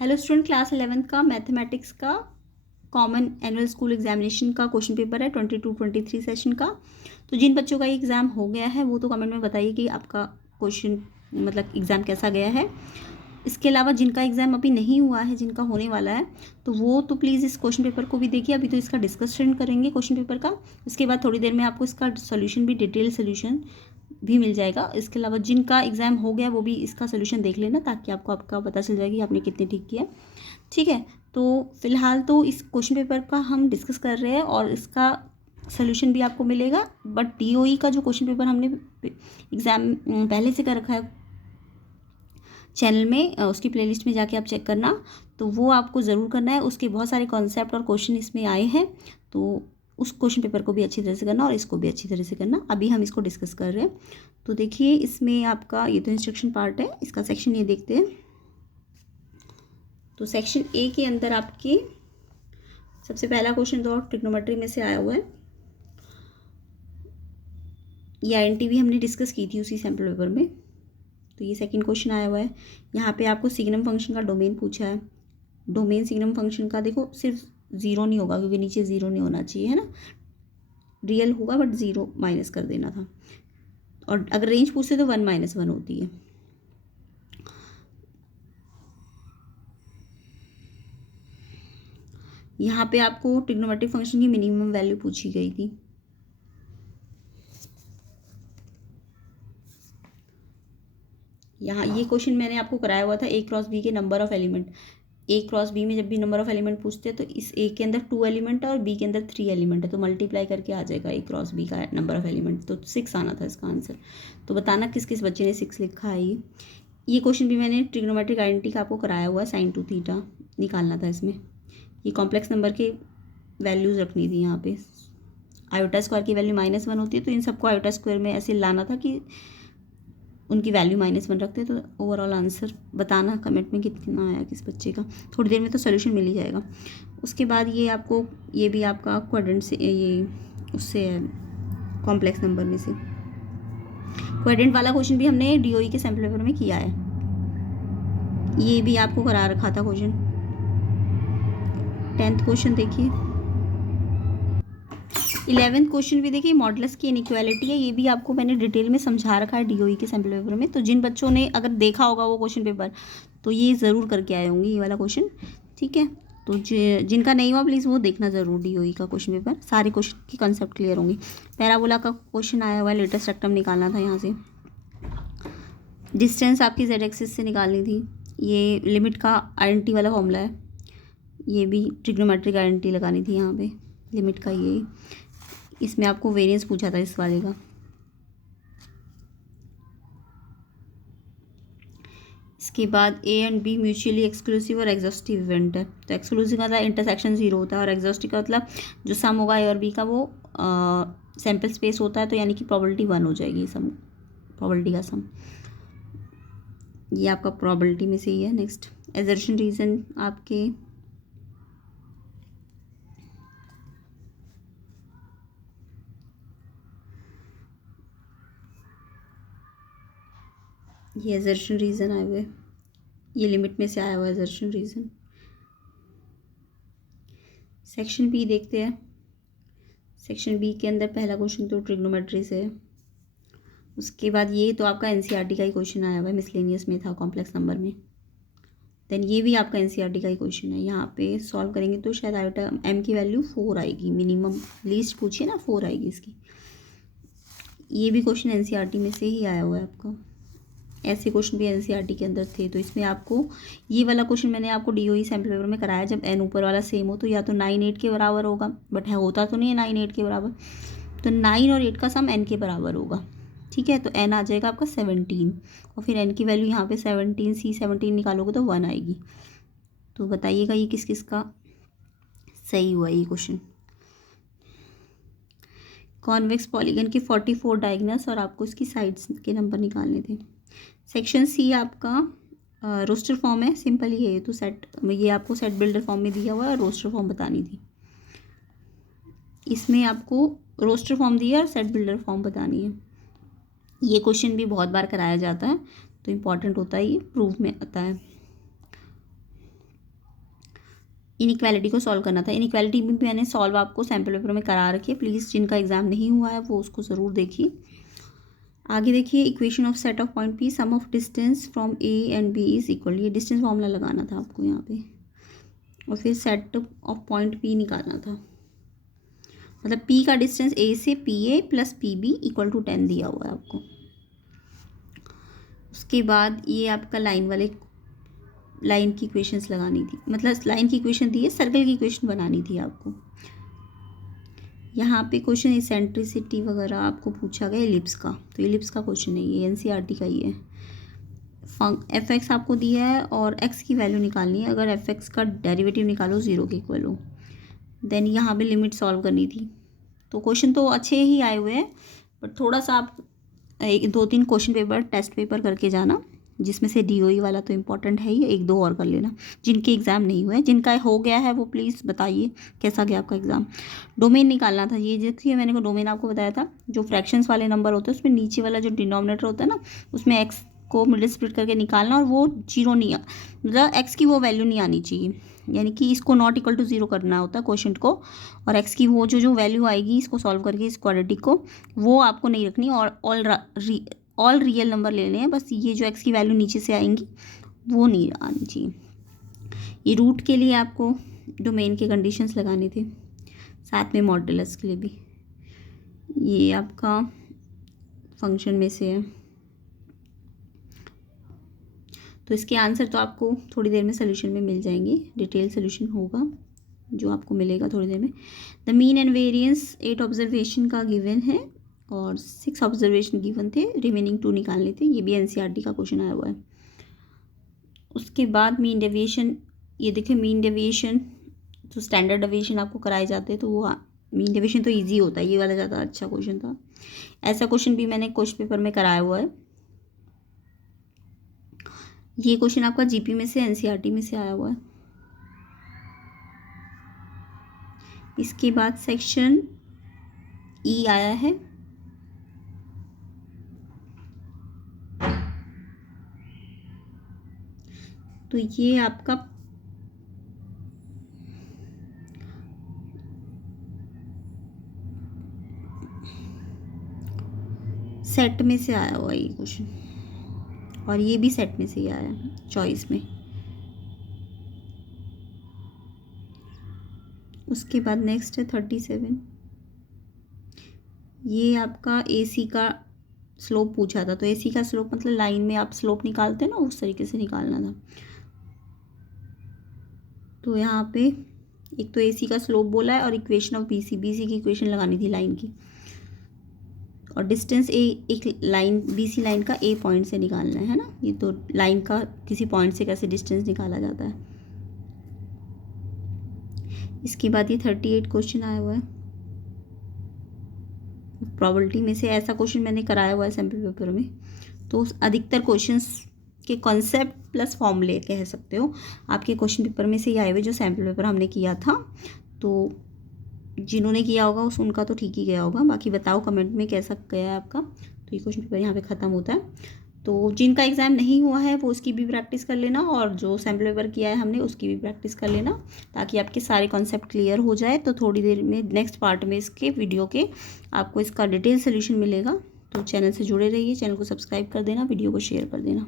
Hello student, class 11th का mathematics का common annual school examination का क्वेश्चन पेपर है 22-23 सेशन का। तो जिन बच्चों का ये एग्ज़ाम हो गया है वो तो कमेंट में बताइए कि आपका क्वेश्चन मतलब एग्ज़ाम कैसा गया है। इसके अलावा जिनका एग्ज़ाम अभी नहीं हुआ है, जिनका होने वाला है, तो वो तो प्लीज़ इस क्वेश्चन पेपर को भी देखिए। अभी तो इसका डिस्कशन करेंगे क्वेश्चन पेपर का, उसके बाद थोड़ी देर में आपको इसका सोल्यूशन भी, डिटेल सोल्यूशन भी मिल जाएगा। इसके अलावा जिनका एग्ज़ाम हो गया वो भी इसका सोल्यूशन देख लेना, ताकि आपको आपका पता चल जाएगा कि आपने कितने ठीक किया। ठीक है, तो फिलहाल तो इस क्वेश्चन पेपर का हम डिस्कस कर रहे हैं और इसका सोल्यूशन भी आपको मिलेगा। बट डीओई का जो क्वेश्चन पेपर हमने एग्ज़ाम पहले से कर रखा है चैनल में, उसकी प्लेलिस्ट में जाके आप चेक करना, तो वो आपको ज़रूर करना है। उसके बहुत सारे कॉन्सेप्ट और क्वेश्चन इसमें आए हैं, तो उस क्वेश्चन पेपर को भी अच्छी तरह से करना और इसको भी अच्छी तरह से करना। अभी हम इसको डिस्कस कर रहे हैं। तो देखिए, इसमें आपका ये तो इंस्ट्रक्शन पार्ट है, इसका सेक्शन ये देखते हैं। तो सेक्शन ए के अंदर आपके सबसे पहला क्वेश्चन तो ट्रिग्नोमेट्री में से आया हुआ है। ये आईएनटीवी हमने डिस्कस की थी उसी सैम्पल पेपर में। तो ये सेकंड क्वेश्चन आया हुआ है। यहाँ पे आपको सिग्नम फंक्शन का डोमेन पूछा है। डोमेन सिग्नम फंक्शन का देखो, सिर्फ ज़ीरो नहीं होगा क्योंकि नीचे ज़ीरो नहीं होना चाहिए, है ना। रियल होगा बट ज़ीरो माइनस कर देना था। और अगर रेंज पूछते तो 1 - 1 होती है। यहाँ पे आपको ट्रिग्नोमेट्रिक फंक्शन की मिनिमम वैल्यू पूछी गई थी। यहाँ ये क्वेश्चन मैंने आपको कराया हुआ था ए क्रॉस बी के number of element. A cross B में जब भी नंबर ऑफ एलिमेंट पूछते हैं तो इस ए के अंदर 2 एलिमेंट है और बी के अंदर 3 एलिमेंट है, तो मल्टीप्लाई करके आ जाएगा ए क्रॉस बी का नंबर ऑफ एलिमेंट। तो 6 आना था इसका आंसर। तो बताना किस किस बच्चे ने 6 लिखा है। ये क्वेश्चन भी मैंने ट्रिग्नोमेट्रिक आइडेंटिटी का आपको कराया हुआ है। साइन 2 थीटा निकालना था इसमें। ये कॉम्प्लेक्स नंबर के वैल्यूज़ रखनी थी यहाँ पे। आयोटा स्क्वायर की वैल्यू -1 होती है, तो इन सबको आयोटा स्क्वायर में ऐसे लाना था कि उनकी वैल्यू -1 रखते। तो ओवरऑल आंसर बताना कमेंट में कितना आया किस बच्चे का। थोड़ी देर में तो सोल्यूशन मिल ही जाएगा। उसके बाद ये आपको, ये भी आपका क्वाड्रेंट से, ये उससे है कॉम्प्लेक्स नंबर में से। क्वाड्रेंट वाला क्वेश्चन भी हमने डीओई के सैम्पल पेपर में किया है। ये भी आपको करा रखा था क्वेश्चन। 10th क्वेश्चन देखिए। 11th क्वेश्चन भी देखिए, मॉडुलस की इनइक्वालिटी है। ये भी आपको मैंने डिटेल में समझा रखा है डीओई के सैम्पल पेपर में। तो जिन बच्चों ने अगर देखा होगा वो क्वेश्चन पेपर, तो ये ज़रूर करके आए होंगे ये वाला क्वेश्चन। ठीक है, तो जिनका नहीं हुआ प्लीज़ वो देखना ज़रूर डीओई का क्वेश्चन पेपर। सारे क्वेश्चन की कंसेप्ट क्लियर होंगी। पैराबोला का क्वेश्चन आया हुआ है, लेटेस्ट रेक्टम निकालना था यहाँ से। डिस्टेंस आपकी जेड एक्सिस से निकालनी थी। ये लिमिट का आइडेंटिटी वाला फॉर्मूला है। ये भी ट्रिग्नोमेट्रिक आइडेंटिटी लगानी थी यहाँ पे, लिमिट का। ये इसमें आपको वेरिएंस पूछा था इस वाले का। इसके बाद ए एंड बी म्यूचुअली एक्सक्लूसिव और एग्जॉस्टिव इवेंट है। तो एक्सक्लूसिव का मतलब इंटरसेक्शन 0 होता है और एग्जॉस्टिव का मतलब जो सम होगा ए और बी का वो सैम्पल स्पेस होता है, तो यानी कि प्रोबेबिलिटी 1 हो जाएगी सम, प्रोबेबिलिटी का सम। ये आपका प्रोबेबिलिटी में से ही है। नेक्स्ट एजर्शन रीजन आपके ये एजर्शन रीजन आए हुए, ये लिमिट में से आया हुआ एजर्शन रीजन। सेक्शन बी देखते हैं। सेक्शन बी के अंदर पहला क्वेश्चन तो ट्रिग्नोमेट्री से है। उसके बाद ये तो आपका एनसीईआरटी का ही क्वेश्चन आया हुआ है, मिसलेनियस में था कॉम्प्लेक्स नंबर में। देन ये भी आपका एनसीईआरटी का ही क्वेश्चन है। यहाँ पे सॉल्व करेंगे तो शायद आयोटा एम की वैल्यू 4 आएगी, मिनिमम लीस्ट पूछिए ना, 4 आएगी इसकी। ये भी क्वेश्चन एनसीईआरटी में से ही आया हुआ है आपका। ऐसे क्वेश्चन भी एनसीईआरटी के अंदर थे। तो इसमें आपको ये वाला क्वेश्चन मैंने आपको डीओई सैम्पल पेपर में कराया। जब एन ऊपर वाला सेम हो तो या तो 9 8 के बराबर होगा, बट है होता तो नहीं है 9 8 के बराबर। तो 9 और 8 का सम एन के बराबर होगा। ठीक है, तो एन आ जाएगा आपका 17 और फिर एन की वैल्यू यहाँ पे 17 सी 17 निकालोगे तो 1 आएगी। तो बताइएगा ये किस किस का सही हुआ ये क्वेश्चन। कॉन्वेक्स पॉलीगन के 44 डायगोनल्स और आपको इसकी साइड्स के नंबर निकालने थे। सेक्शन सी आपका रोस्टर फॉर्म है, सिंपल ही है। तो सेट, ये आपको सेट बिल्डर फॉर्म में दिया हुआ है और रोस्टर फॉर्म बतानी थी। इसमें आपको रोस्टर फॉर्म दिया और सेट बिल्डर फॉर्म बतानी है। ये क्वेश्चन भी बहुत बार कराया जाता है, तो इम्पॉर्टेंट होता है, ये प्रूफ में आता है। इनइक्वालिटी को सॉल्व करना था। इनइक्वालिटी भी मैंने सॉल्व आपको सैम्पल पेपर में करा रखी है, प्लीज़ जिनका एग्ज़ाम नहीं हुआ है वो उसको ज़रूर देखिए। आगे देखिए, equation of set of point P, sum of distance from A and B is equal. ये डिस्टेंस फॉर्मूला लगाना था आपको यहाँ पे, और फिर सेट ऑफ पॉइंट पी निकालना था। मतलब पी का डिस्टेंस ए से P A plus P B equal to 10 दिया हुआ है आपको। उसके बाद ये आपका लाइन की इक्वेशंस लगानी थी, मतलब लाइन की इक्वेशन दी है, सर्कल की इक्वेशन बनानी थी आपको। यहाँ पे क्वेश्चन इसेंट्रिसिटी वगैरह आपको पूछा गया एलिप्स का, तो एलिप्स का क्वेश्चन है ये, एनसीईआरटी का ही है। एफ एक्स आपको दिया है और एक्स की वैल्यू निकालनी है। अगर एफ एक्स का डेरिवेटिव निकालो 0 के इक्वल हो, देन यहाँ पे लिमिट सॉल्व करनी थी। तो क्वेश्चन तो अच्छे ही आए हुए हैं, बट थोड़ा सा आप 2-3 क्वेश्चन पेपर टेस्ट पेपर करके जाना, जिसमें से डीओई वाला तो इम्पॉर्टेंट है ही, 1-2 और कर लेना जिनके एग्ज़ाम नहीं हुए। जिनका हो गया है वो प्लीज़ बताइए कैसा गया आपका एग्ज़ाम। डोमेन निकालना था, ये देखिए मैंने को डोमेन आपको बताया था, जो फ्रैक्शंस वाले नंबर होते हैं उसमें नीचे वाला जो डिनोमिनेटर होता है ना, उसमें एक्स को मिडिल स्प्लिट करके निकालना, और वो 0 नहीं, मतलब एक्स की वो वैल्यू नहीं आनी चाहिए, यानी कि इसको नॉट इक्वल टू 0 करना होता है क्वेश्चन को, और एक्स की वो जो वैल्यू आएगी इसको सॉल्व करके इस क्वाड्रेटिक को, वो आपको नहीं रखनी, और ऑल रियल नंबर लेने हैं बस। ये जो एक्स की वैल्यू नीचे से आएंगी वो नहीं आनी चाहिए। ये रूट के लिए आपको डोमेन के कंडीशंस लगाने थे, साथ में मॉड्यूलस के लिए भी। ये आपका फंक्शन में से है, तो इसके आंसर तो आपको थोड़ी देर में सोल्यूशन में मिल जाएंगे, डिटेल सोल्यूशन होगा जो आपको मिलेगा थोड़ी देर में। The mean and variance 8 observation का गिवन है और 6 ऑब्जर्वेशन गिवन थे, रिमेनिंग 2 निकालने थे। ये भी एनसीईआरटी का क्वेश्चन आया हुआ है। उसके बाद मीन डेविएशन, ये देखिए मीन डेविएशन जो स्टैंडर्ड डेविएशन आपको कराए जाते हैं, तो वो मीन डेविएशन तो इजी होता है, ये वाला ज़्यादा अच्छा क्वेश्चन था। ऐसा क्वेश्चन भी मैंने क्वेश्चन पेपर में कराया हुआ है। ये क्वेश्चन आपका जीपी में से, एनसीईआरटी में से आया हुआ है। इसके बाद सेक्शन ई आया है, तो ये आपका सेट में से आया हुआ है ये क्वेश्चन, और ये भी सेट में से ही आया है चॉइस में। उसके बाद नेक्स्ट है 37। ये आपका एसी का स्लोप पूछा था, तो एसी का स्लोप मतलब लाइन में आप स्लोप निकालते हैं ना, उस तरीके से निकालना था। तो यहाँ पे एक तो एसी का स्लोप बोला है, और इक्वेशन ऑफ बीसी की इक्वेशन लगानी थी लाइन की, और डिस्टेंस ए एक लाइन बीसी लाइन का ए पॉइंट से निकालना है ना। ये तो लाइन का किसी पॉइंट से कैसे डिस्टेंस निकाला जाता है। इसके बाद ये 38 क्वेश्चन आया हुआ है प्रोबेबिलिटी में से। ऐसा क्वेश्चन मैंने कराया हुआ है सैम्पल पेपर में, तो अधिकतर क्वेश्चंस के कॉन्सेप्ट प्लस फॉर्मूले कह सकते हो आपके क्वेश्चन पेपर में से ही आए हुए, जो सैम्पल पेपर हमने किया था। तो जिन्होंने किया होगा उनका तो ठीक ही गया होगा। बाकी बताओ कमेंट में कैसा गया है आपका। तो ये क्वेश्चन पेपर यहाँ पे ख़त्म होता है। तो जिनका एग्ज़ाम नहीं हुआ है वो उसकी भी प्रैक्टिस कर लेना, और जो सैम्पल पेपर किया है हमने उसकी भी प्रैक्टिस कर लेना, ताकि आपके सारे कॉन्सेप्ट क्लियर हो जाए। तो थोड़ी देर में नेक्स्ट पार्ट में इसके वीडियो के आपको इसका डिटेल सोल्यूशन मिलेगा। तो चैनल से जुड़े रहिए, चैनल को सब्सक्राइब कर देना, वीडियो को शेयर कर देना।